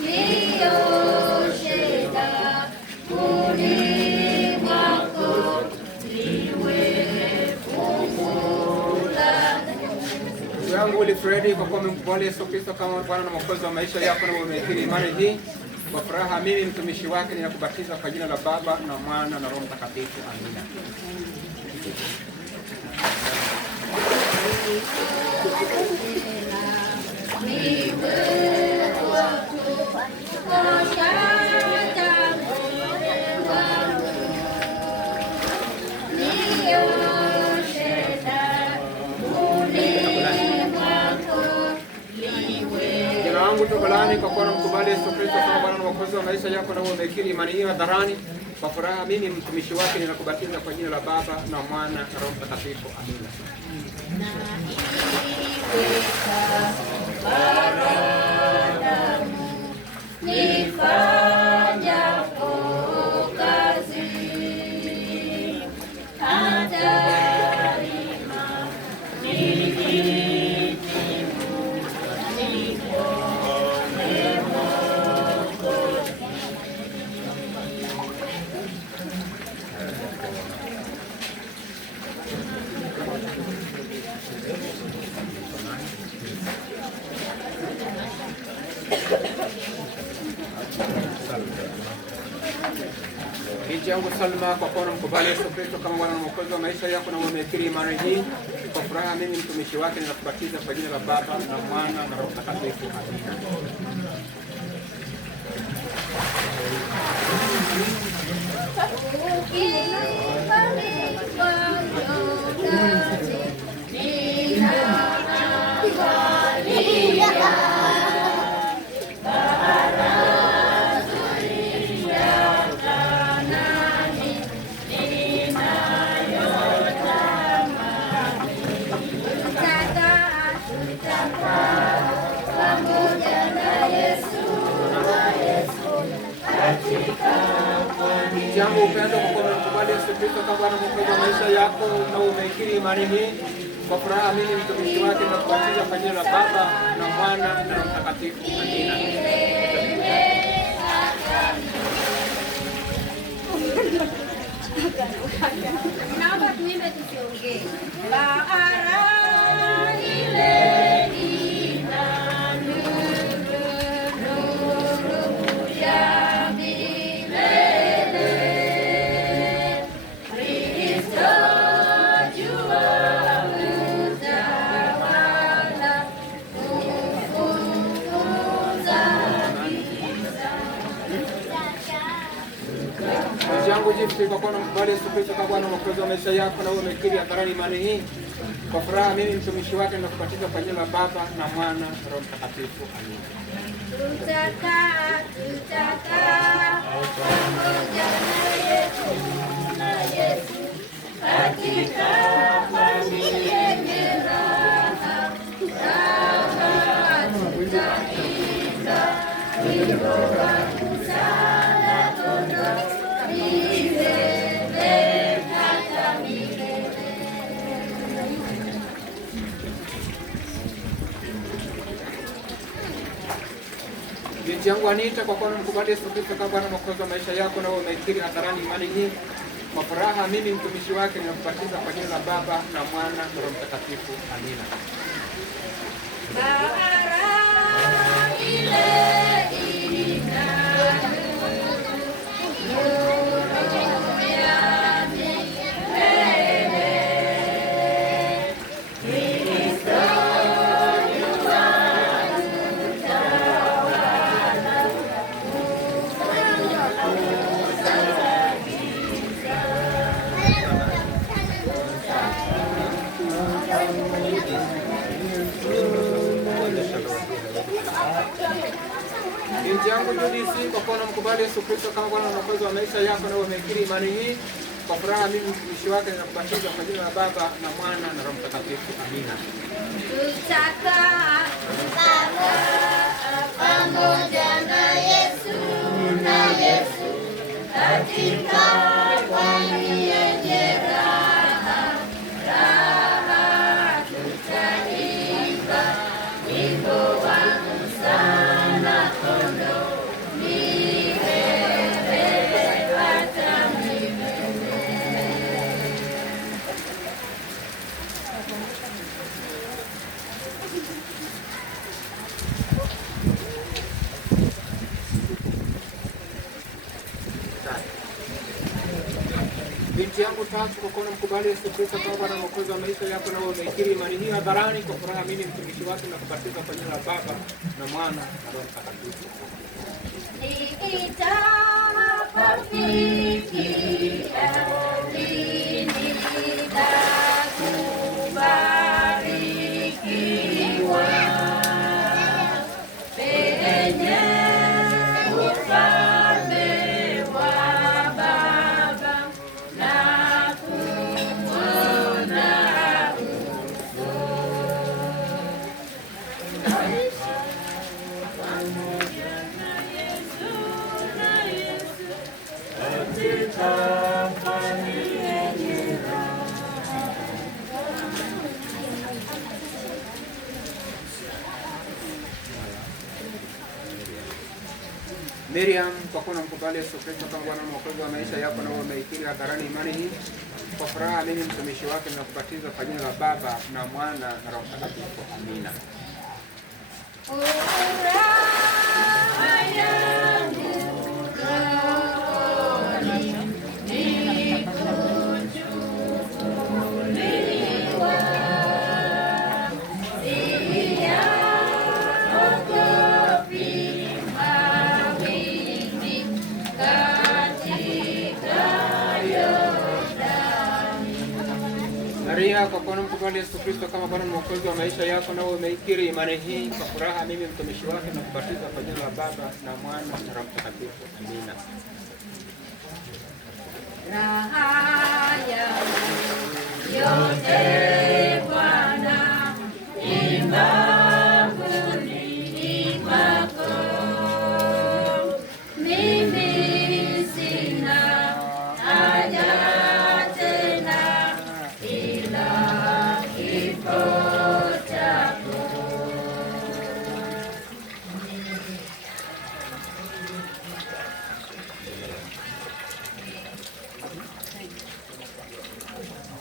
nioshe damuni mwako, liwe fungu langu. Ndugu yangu Wilfredi, kwa kuwa umemkubali Yesu Kristo kama Bwana na Mwokozi wa maisha yako na umekiri imani hii, kwa furaha mimi mtumishi wake ninakubatiza kwa jina la Baba na Mwana na Roho Mtakatifu. Amina. Jina langu Tobalani, kwa kuwa unamkubali Yesu Kristo kama Bwana na Mwokozi wa maisha yako na umekiri imani hii hadharani, kwa furaha mimi mtumishi wake ninakubatiza kwa jina la Baba na Mwana na Roho Mtakatifu. Amina. Binti yangu Salma, kwa kuwa unamkubali Yesu Kristo kama Bwana na Mwokozi wa maisha yako na umekiri imani hii, kwa furaha mimi mtumishi wake ninakubatiza kwa jina la Baba na Mwana na Roho Mtakatifu. Amina. Jambo upendo, kwa kuwa umemkubali Yesu Kristo kama Bwana na Mwokozi wa maisha yako na umekiri imani hii, kwa furaha mimi mtumishi wake ninakubatiza kwa jina la Baba na Mwana na Roho Mtakatifu. Amina. Naomba tuimbe tusiongee. Jangu Jifti, kwa kuwa unamkubali Yesu Kristo kama Bwana na Mwokozi wa maisha yako na umekiri hadharani imani hii, kwa furaha mimi mtumishi wake ninakubatiza kwa jina la Baba na Mwana na Roho Mtakatifu. Amina. Tutakaa pamoja na Yesu katika familia yenye raha, tutaimba wimbo wa kusala kondoo milele hata milele. Binti yangu Anita, kwa kuwa unamkubali Yesu Kristo kama Bwana na Mwokozi wa maisha yako na umekiri hadharani imani hii, kwa furaha mimi mtumishi wake ninakubatiza kwa jina la Baba na Mwana na Roho Mtakatifu. Amina. Binti yangu Judisi, kwa kuwa unamkubali Yesu Kristo kama Bwana na Mwokozi wa maisha yako na umekiri imani hii, kwa furaha mimi mtumishi wake ninakubatiza kwa jina la Baba na Mwana na Roho Mtakatifu. Amina. Tutakaa pamoja na Yesu katika pwani yenye raha, tutaimba wimbo wa kusana kondoo. Binti yangu tatu, kwa kuwa unamkubali Yesu Kristo kama Bwana na Mwokozi wa maisha yako na umeikiri imani hii hadharani, kwa furaha mimi mtumishi wake na kubatizwa kwa jina la Baba na Mwana na Roho Mtakatifu. Miriam, kwa kuwa unamkubali Yesu Kristo kama Bwana na Mwokozi wa maisha yako na umeikiri hadharani imani hii, kwa furaha mimi mtumishi wake ninakubatiza kwa jina la Baba na Mwana na Roho Mtakatifu. Amina. Maria, kwa kuwa unamkubali Yesu Kristo kama Bwana na Mwokozi wa maisha yako na umeikiri imani hii, kwa furaha mimi mtumishi wake na kubatiza kwa jina la Baba na Mwana na Roho Mtakatifu. Amina. Raha yangu yote Bwana mbinguni mwako, mimi sina haja tena ila kifo chako.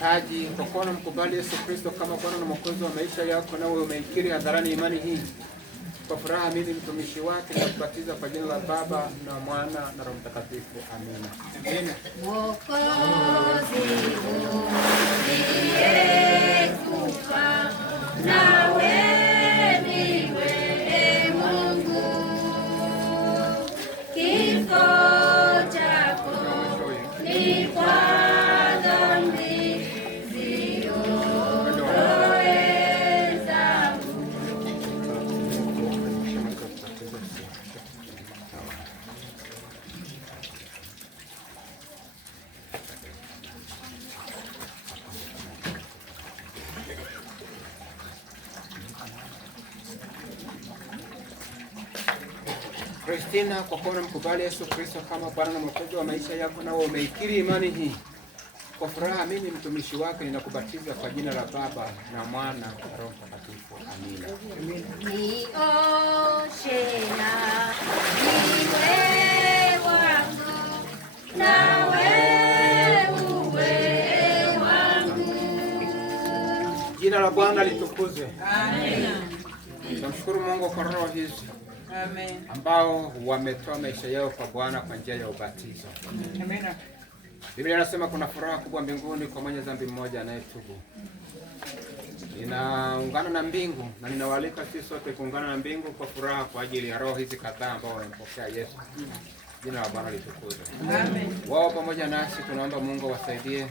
Haji, kwa kuwa unamkubali Yesu Kristo kama Bwana na Mwokozi wa maisha yako na umeikiri hadharani imani hii, kwa furaha mimi mtumishi wake na kubatiza kwa jina la Baba na Mwana na Roho Mtakatifu. Amina. Amina. Mwokozi uliyekufa nawe niwe Mungu, kifo chako ni kwa dhambi ziondoe zangu. Kristina, kwa kuwa unamkubali Yesu Kristo kama Bwana na Mwokozi wa maisha yako na umeikiri imani hii, kwa furaha mimi mtumishi wake ninakubatiza kwa jina la Baba na Mwana na Roho Mtakatifu. Amina. Nioshe na niwe wangu, nawe uwe wangu. Jina la Bwana litukuzwe. Amen. Tunamshukuru Mungu kwa roho hizi ambao wametoa maisha yao kwa Bwana kwa njia ya ubatizo. Amina. Biblia inasema kuna furaha kubwa mbinguni kwa mwenye dhambi mmoja anayetubu. Ninaungana na mbingu na ninawaalika sisi sote kuungana na mbingu kwa furaha kwa ajili ya roho hizi kadhaa ambao wamempokea Yesu. Jina la Bwana litukuzwe. Amen. Wao pamoja nasi tunaomba Mungu wasaidie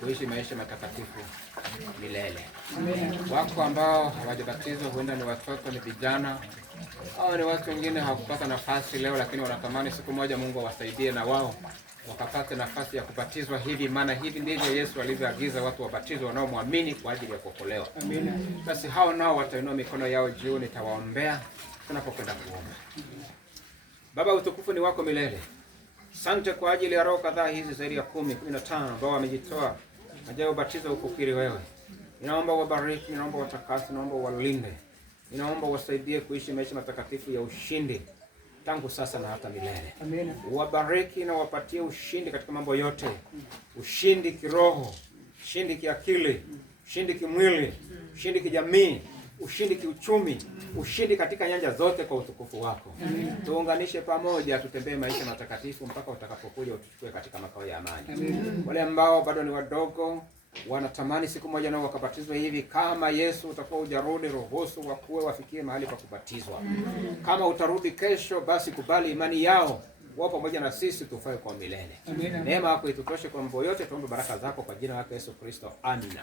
kuishi maisha matakatifu milele. Amen. Wako ambao hawajabatizwa, huenda ni watoto, ni vijana, au ni watu wengine hawakupata nafasi leo, lakini wanatamani siku moja Mungu awasaidie na wao wakapate nafasi ya kubatizwa hivi, maana hivi ndivyo Yesu alivyoagiza watu wabatizwe wanaomwamini kwa ajili ya kuokolewa. Amina. Basi hao nao watainua mikono yao juu, nitawaombea tunapokwenda kuomba. Baba, utukufu ni wako milele. Asante kwa ajili ya roho kadhaa hizi zaidi ya 10-15 ambao wamejitoa haja ubatizo ukukiri wewe. Ninaomba wabariki, ninaomba watakase, ninaomba walinde. Ninaomba wasaidie kuishi maisha matakatifu ya ushindi tangu sasa na hata milele. Amina. Wabariki na wapatie ushindi katika mambo yote. Ushindi kiroho, ushindi kiakili, ushindi kimwili, ushindi kijamii, ushindi kiuchumi, ushindi katika nyanja zote kwa utukufu wako. Tuunganishe pamoja, tutembee maisha matakatifu mpaka utakapokuja utuchukue katika makao ya amani. Wale ambao bado ni wadogo wanatamani siku moja nao wakabatizwe hivi, kama Yesu utakuwa ujarudi, ruhusu wakuwe wafikie mahali pa kubatizwa. Kama utarudi kesho, basi kubali imani yao, wao pamoja na sisi tufae kwa milele. Neema yako itutoshe kwa mambo yote. Tuombe baraka zako kwa jina la Yesu Kristo. Amina.